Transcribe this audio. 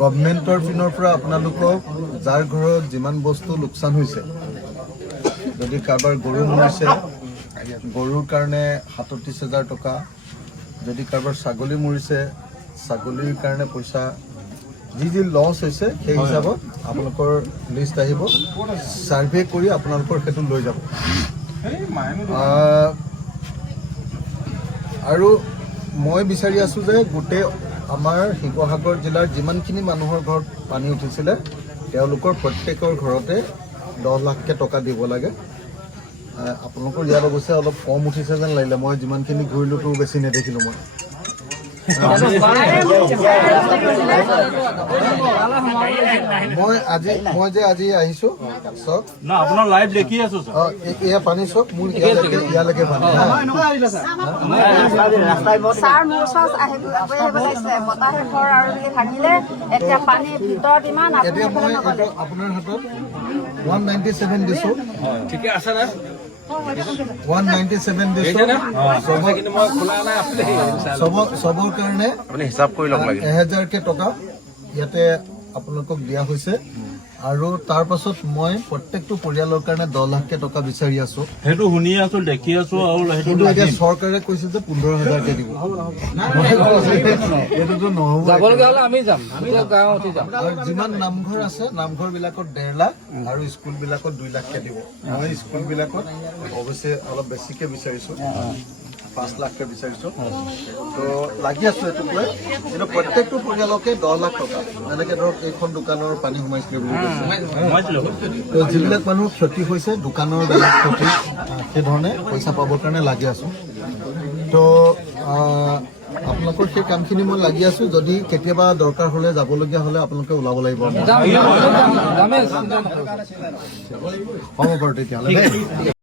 গভৰ্ণমেণ্টৰ পিনৰ পৰা আপোনালোকক যাৰ ঘৰত যিমান বস্তু লোকচান হৈছে, যদি কাৰোবাৰ গৰু মৰিছে গৰুৰ কাৰণে 37,000 টকা, যদি কাৰোবাৰ ছাগলী মৰিছে ছাগলীৰ কাৰণে পইচা, যি লছ হৈছে সেই হিচাপত আপোনালোকৰ লিষ্ট আহিব, ছাৰ্ভে কৰি আপোনালোকৰ সেইটো লৈ যাব। আৰু মই বিচাৰি আছোঁ যে গোটেই আমাৰ শিৱসাগৰ জিলাৰ যিমানখিনি মানুহৰ ঘৰত পানী উঠিছিলে তেওঁলোকৰ প্ৰত্যেকৰ ঘৰতে 10 লাখকৈ টকা দিব লাগে। আপোনালোকৰ ইয়াত অৱশ্যে অলপ কম উঠিছে যেন লাগিলে, মই যিমানখিনি ঘূৰিলোতো বেছি নেদেখিলোঁ মই। মই যে আজি আহিছোঁ চব আপোনাৰ লাইভ দেখি আছো এয়া পানী চব মোৰ ইয়ালৈকে পানী এতিয়া মই আপোনাৰ হাতত 197 দিছোঁ। ঠিকে আছে না 197 দিছোঁ চবৰ কাৰণে হিচাপ কৰি লওক লাগে 1000কে টকা ইয়াতে আপোনালোকক দিয়া হৈছে। আৰু তাৰ পাছত মই প্ৰত্যেকটো পৰিয়ালৰ কাৰণে 10 লাখকে টকা বিচাৰি আছো। সেইটো শুনি আছো দেখি আছো আৰু কিন্তু এতিয়া চৰকাৰে কৈছে যে 15,000কে দিব। এইটোতো নহ'ব। আৰু যিমান নামঘৰ আছে নামঘৰ বিলাকত 1.5 লাখ আৰু স্কুল বিলাকত 2 লাখকে দিব। মই স্কুল বিলাকত অৱশ্যে অলপ বেছিকে বিচাৰিছো, 5 লাখকে বিচাৰিছো। তো লাগি আছো এইটো কৈ, কিন্তু প্ৰত্যেকটো পৰিয়ালকে 10 লাখ টকা, এনেকে ধৰক এইখন দোকানৰ পানী সোমাইছিলে বুলি কৈছে। তো যিবিলাক মানুহৰ ক্ষতি হৈছে দোকানৰ বেলেগ ক্ষতি, সেইধৰণে পইচা পাবৰ কাৰণে লাগি আছো। তো আপোনালোকৰ সেই কামখিনি মই লাগি আছো। যদি কেতিয়াবা দৰকাৰ হ'লে যাবলগীয়া হ'লে আপোনালোকে ওলাব লাগিব। হ'ব বাৰু তেতিয়াহ'লে।